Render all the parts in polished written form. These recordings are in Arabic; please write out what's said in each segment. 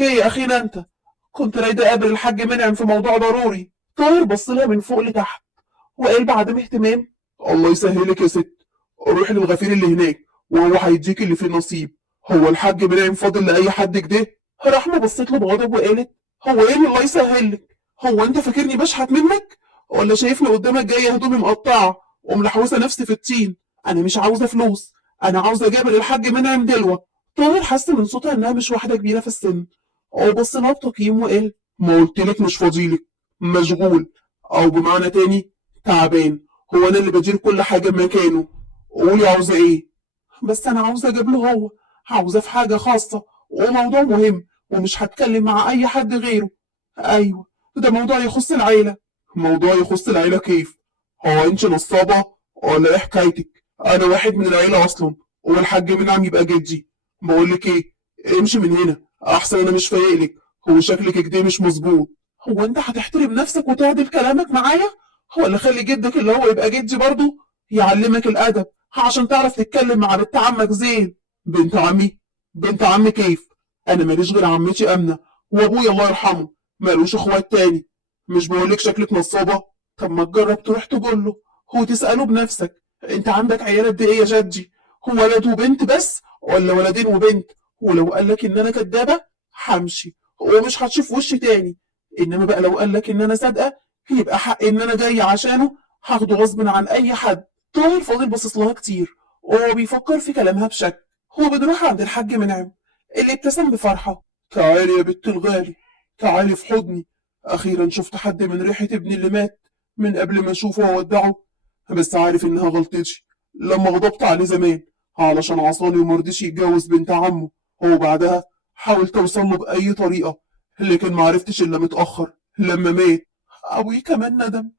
لك ايه يا اخينا انت؟ كنت رايد اقابل الحاج منعم في موضوع ضروري. طاهر بص لها من فوق لتحت وقال بعدم اهتمام: الله يسهلك يا ست، روح للغفير اللي هناك وهو هيديك اللي فيه نصيب. هو الحاج منعم فاضل لاي حد كده؟ رحمه بصيت له بغضب وقالت: هو ايه اللي الله يسهلك؟ هو انت فاكرني بشحت منك؟ ولا شايفني قدامك جايه هدومي مقطعه وملحوسه نفسي في الطين؟ انا مش عاوزه فلوس، انا عاوزه اقابل الحاج منعم دلوه. طاهر حس من صوتها انها مش واحده كبيره في السن، هو بص لها بتقييم وقال: ما قلتلك مش فاضيلك، مشغول، او بمعنى تاني تعبان. هو انا اللي بدير كل حاجه مكانه. قولي عاوزه ايه؟ بس انا عاوزه اجيب له هو، عاوزه في حاجه خاصه وموضوع مهم، ومش هتكلم مع اي حد غيره. ايوه، ده موضوع يخص العيله. موضوع يخص العيله كيف؟ هو انت نصابه ولا ايه حكايتك؟ انا واحد من العيله اصلا، والحاج منعم يبقى جدي. بقول لك ايه، امشي من هنا احسن، انا مش فايقلك. هو شكلك كده مش مظبوط. هو انت هتحترم نفسك وتعدل كلامك معايا؟ ولا خلي جدك اللي هو يبقى جدي برضه يعلمك الادب عشان تعرف تتكلم مع بنت عمك زين؟ بنت عمي؟ بنت عمي كيف؟ انا ماليش غير عمتي امنه، وابويا الله يرحمه مالوش اخوات تاني. مش بقولك شكلك نصابه؟ طب ما تجرب تروح تقول له وتساله بنفسك: انت عندك عيال قد ايه يا جدي؟ هو ولد وبنت بس ولا ولدين وبنت؟ ولو قالك ان انا كدابه همشي ومش هتشوف وشي تاني. انما بقى لو قالك ان انا صادقه يبقى حق ان انا جاي عشانه هاخده غصب عن اي حد. طاهر فاضل باصص لها كتير وهو بيفكر في كلامها بشكل. هو بنروح عند الحاج منعم اللي ابتسم بفرحه: تعالي يا بنت الغالي، تعالي في حضني. اخيرا شفت حد من ريحه ابني اللي مات من قبل ما اشوفه واودعه. بس عارف انها غلطتي لما غضبت عليه زمان علشان عصاني ومرضيش يتجوز بنت عمه. هو بعدها حاولت اوصل له باي طريقه، لكن معرفتش الا متاخر لما مات. ابوي كمان ندم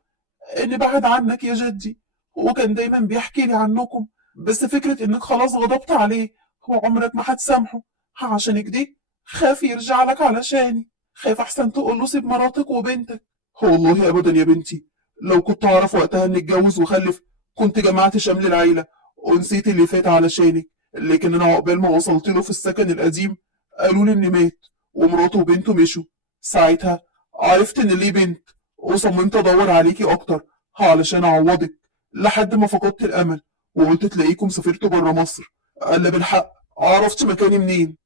ان بعد عنك يا جدي، وكان دايما بيحكي لي عنكم. بس فكرة انك خلاص غضبت عليه وعمرك ما هتسامحه، عشان كده خاف يرجع لك علشاني. خايف احسن تقول له سيب مراتك وبنتك. والله ابدا يا بنتي، لو كنت اعرف وقتها اني اتجوز وخلف كنت جمعت شمل العيلة ونسيت اللي فات علشانك. لكن انا عقبال ما وصلت له في السكن القديم قالوا لي اني مات ومراته وبنته مشوا. ساعتها عرفت ان ليه بنت، وصممت ادور عليكي اكتر علشان اعوضك لحد ما فقدت الامل وقلت تلاقيكم سافرتوا بره مصر. الا بالحق عرفت مكاني منين؟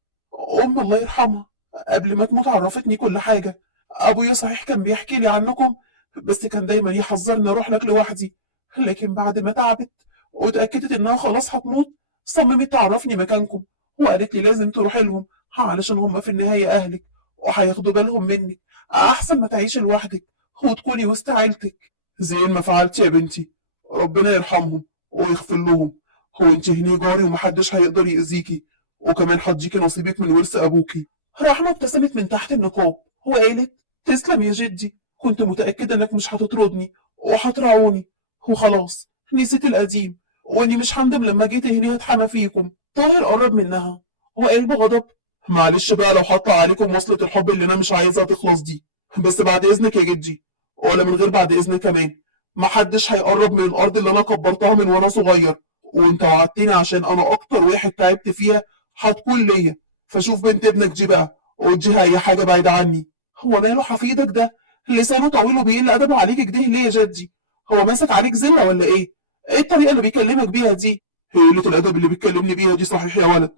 الله يرحمها قبل ما تموت عرفتني كل حاجه. ابويا صحيح كان بيحكي لي عنكم، بس كان دايما يحذرني اروح لك لوحدي. لكن بعد ما تعبت واتاكدت انها خلاص هتموت صممت تعرفني مكانكم، وقالت لي لازم تروحي لهم علشان هم في النهايه اهلك وهياخدوا بالهم منك. احسن ما تعيشي لوحدك وتكوني وسط عيلتك. زين ما فعلت يا بنتي، ربنا يرحمهم ويغفر لهم. هو انت هني جاري ومحدش هيقدر يأذيكي، وكمان هديكي نصيبك من ورث ابوكي. رحمة ابتسمت من تحت النقاب وقالت: تسلم يا جدي، كنت متأكدة انك مش هتطردني وهترعوني. وخلاص نسيت القديم، واني مش هندم لما جيت هنا اتحمى فيكم. طاهر قرب منها وقال بغضب: معلش بقى لو هطلع عليكم وصلة الحب اللي انا مش عايزها تخلص دي، بس بعد اذنك يا جدي، ولا من غير بعد اذنك كمان، محدش هيقرب من الارض اللي انا كبرتها من وانا صغير. وانت وعدتني عشان انا اكتر واحد تعبت فيها هتكون ليا. فشوف بنت ابنك دي بقى واديها اي حاجه بعيده عني. هو ماله حفيدك ده؟ لسانه طويل وبيقل ادبه عليك كده ليه يا جدي؟ هو ماسك عليك زله ولا ايه؟ ايه الطريقه اللي بيكلمك بيها دي؟ هي قله الادب اللي بيكلمني بيها دي صحيح يا ولد؟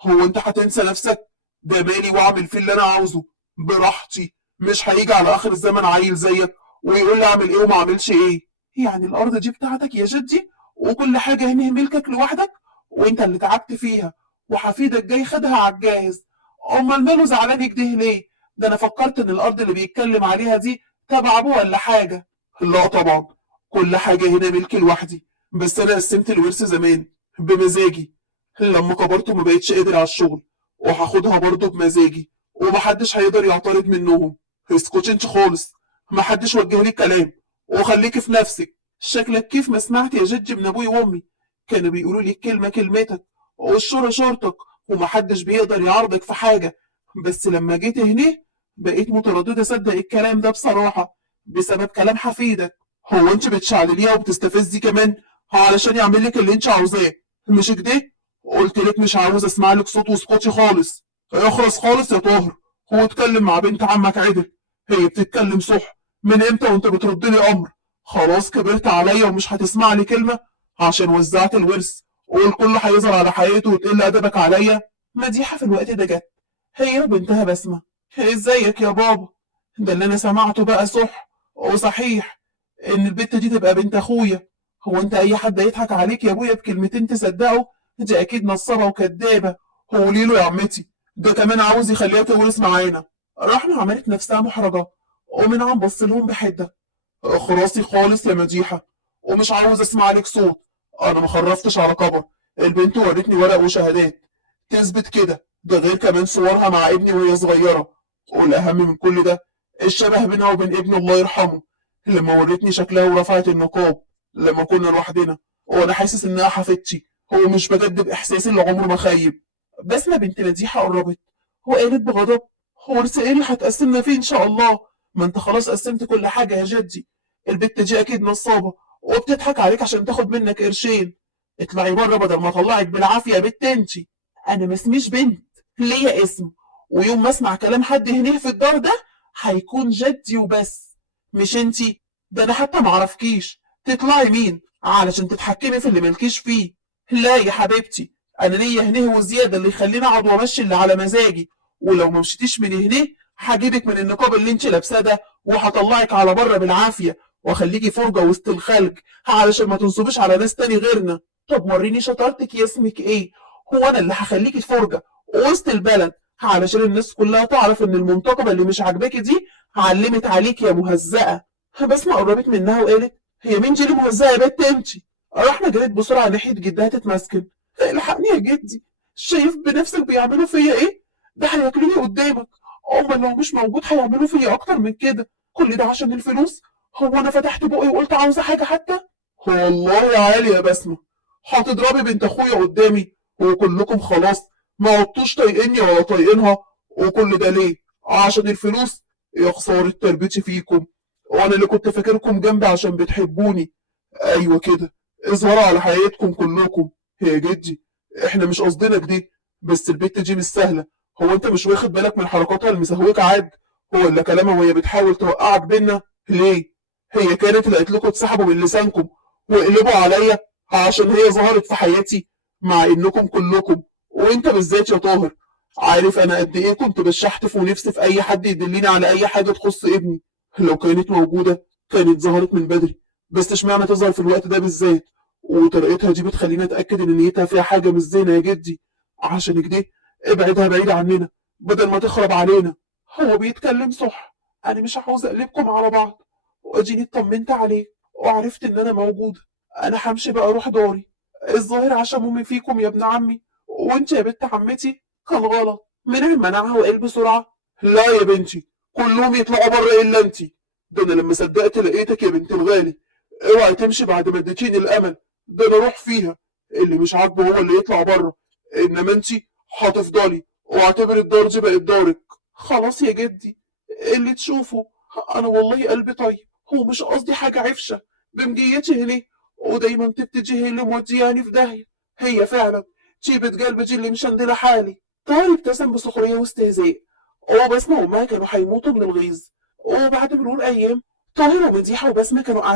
هو انت هتنسى نفسك؟ ده مالي واعمل فيه اللي انا عاوزه براحتي. مش هيجي على اخر الزمن عيل زيك ويقول لي اعمل ايه وما اعملش ايه. يعني الارض دي بتاعتك يا جدي وكل حاجه هنا ملكك لوحدك، وانت اللي تعبت فيها وحفيدك جاي خدها على الجاهز. امال ماله زعلان كده ليه؟ ده انا فكرت ان الارض اللي بيتكلم عليها دي تبع ابوه ولا حاجه. لا طبعا، كل حاجه هنا ملكي لوحدي، بس انا قسمت الورث زمان بمزاجي لما كبرت وما بقتش قادر على الشغل، وهاخدها برضه بمزاجي ومحدش هيقدر يعترض منهم. اسكتش انت خالص، محدش وجه لي كلام، وخليكي في نفسك. شكلك كيف ما سمعت يا جدي من ابوي وامي، كانوا بيقولوا لي الكلمه كلمتك والشورى شورتك ومحدش بيقدر يعارضك في حاجه. بس لما جيت هنا بقيت متردده اصدق الكلام ده بصراحه بسبب كلام حفيدك. هو انت بتشعلليها وبتستفزي كمان علشان يعمل لك اللي انت عاوزاه، مش كده؟ قلت لك مش عاوز اسمع لك صوت واسكتي خالص. اخرس خالص يا طاهر، هو اتكلم مع بنت عمك عدل، هي بتتكلم صح. من امتى وانت بترد لي امر؟ خلاص كبرت عليا ومش هتسمع لي كلمه عشان وزعت الورث والكل هيظهر على حقيقته وتقل ادبك عليا. مديحه في الوقت ده جت، هي وبنتها بسمه. ازيك يا بابا؟ ده اللي انا سمعته بقى صح وصحيح، ان البت دي تبقى بنت اخويا. هو انت اي حد يضحك عليك يا ابويا بكلمتين تصدقه؟ دي اكيد نصابه وكدابه. قولي له يا عمتي، ده كمان عاوز يخليها تورث معانا. رحمة عملت نفسها محرجة ومنعم بص لهم بحدة. خراسي خالص يا مديحة، ومش عاوز اسمع لك صوت. انا ما خرفتش على كبر، البنت ورتني ورق وشهادات تثبت كده، ده غير كمان صورها مع ابني وهي صغيرة. والاهم من كل ده الشبه بينها وبين ابني الله يرحمه، لما ورتني شكلها ورفعت النقاب لما كنا لوحدنا، وانا حاسس انها حفيدتي. هو مش بجدد احساسي اللي عمره ما خيب. بسمة بنت مديحة قربت وقالت بغضب: هو ايه اللي هتقسمنا فيه ان شاء الله؟ ما انت خلاص قسمت كل حاجة يا جدي. البت دي اكيد نصابة وبتضحك عليك عشان تاخد منك قرشين. اطلعي بره بدل ما اطلعك بالعافية يا بت انتي. انا ما اسميش بنت، ليا اسم، ويوم ما اسمع كلام حد هنا في الدار ده هيكون جدي وبس، مش انتي. ده انا حتى معرفكيش، تطلعي مين علشان تتحكمي في اللي ملكيش فيه؟ لا يا حبيبتي، انا ليا هنيه وزياده اللي يخليني اقعد وامشي اللي على مزاجي. ولو ما مشيتيش من هنا هجيبك من النقاب اللي انت لابساه ده وهطلعك على بره بالعافيه واخليكي فرجه وسط الخلق علشان ما تنصبيش على ناس تاني غيرنا. طب وريني شطارتك يا اسمك ايه؟ هو انا اللي هخليكي فرجه وسط البلد علشان الناس كلها تعرف ان المنتقبه اللي مش عاجباكي دي علمت عليك يا مهزأه. بسمة قربت منها وقالت: هي مين دي اللي مهزأه يا بنت انت؟ رحنا جريت بسرعه ناحيه جدها تتمسكن: الحقني يا جدي، شايف بنفسك بيعملوا فيا ايه؟ ده هياكلوني قدامك. امال لو مش موجود هيعملوا فيا اكتر من كده. كل ده عشان الفلوس؟ هو انا فتحت بقي وقلت عاوزه حاجه حتى؟ والله يا عالي يا بسمه، هتضربي بنت اخويا قدامي وكلكم خلاص ما عدتوش طايقيني ولا طايقينها؟ وكل ده ليه؟ عشان الفلوس؟ يا خساره تربيتي فيكم، وانا اللي كنت فاكركم جنبي عشان بتحبوني. ايوه كده، اظهروا على حقيقتكم كلكم. يا جدي احنا مش قصدنا كده، بس البت دي مش سهله. هو انت مش واخد بالك من حركاتها المسهوكه عاد؟ هو اللي كلامها وهي بتحاول توقعك بينا ليه؟ هي كانت اللي قالت لكم تسحبوا من لسانكم وقلبوا عليا عشان هي ظهرت في حياتي، مع انكم كلكم وانت بالذات يا طاهر عارف انا قد ايه كنت بشحتف ونفسي في اي حد يدلني على اي حاجه تخص ابني. لو كانت موجوده كانت ظهرت من بدري، بس اشمعنى تظهر في الوقت ده بالذات؟ وطريقتها دي بتخليني اتاكد ان نيتها فيها حاجه مش زينه يا جدي. عشان كده ابعدها بعيد عننا بدل ما تخرب علينا. هو بيتكلم صح، انا مش عاوز اقلبكم على بعض. واديني اطمنت عليك وعرفت ان انا موجوده. انا همشي بقى اروح داري. الظاهر عشان امي فيكم يا ابن عمي، وانت يا بنت عمتي كان غلط. منعم منعها وقال بسرعه: لا يا بنتي، كلهم يطلعوا بره الا انت. ده انا لما صدقت لقيتك يا بنت الغالي. اوعي تمشي بعد ما اديتيني الامل. ده انا اروح فيها، اللي مش عاجبه هو اللي يطلع بره، انما انت هتفضلي واعتبر الدار دي بقت دارك. خلاص يا جدي، اللي تشوفه. انا والله قلبي طيب، هو مش قصدي حاجه عفشه بمجيتي هنا، ودايما تبتدي هي اللي مودياني في داهيه. هي فعلا طيبة قلبي دي اللي مشندله حالي. طارق ابتسم بسخريه واستهزاء. وبسمة وأمها كانوا هيموتوا من الغيظ. وبعد مرور أيام طاهر ومديحة وبسمة كانوا قاعدين